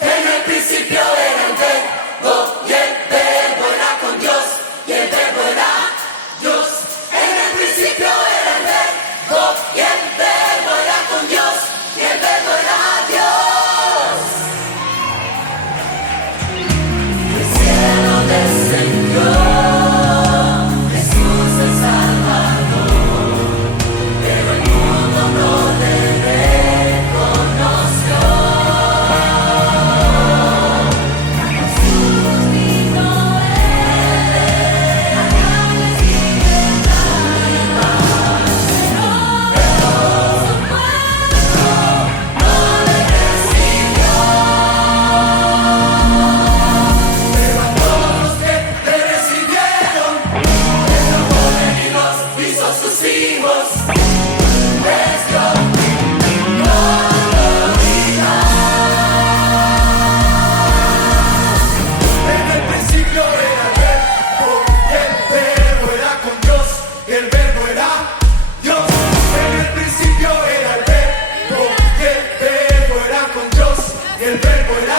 En el principio era el verbo y el verbo era con Dios y el verbo era Dios. En el principio era el verbo y el verbo era con Dios y el verbo era Dios. El cielo descendió, Jesús el Salvador, pero el mundo no le reconoció. Jesús vino, Él era darles libertad, pero su pueblo no le recibió. Pero a todos los que le recibieron, Él los y los hizo sus hijos, les dio autoridad. En el principio era el verbo y el verbo era con Dios y el verbo era Dios. En el principio era el verbo y el verbo era con Dios y el verbo era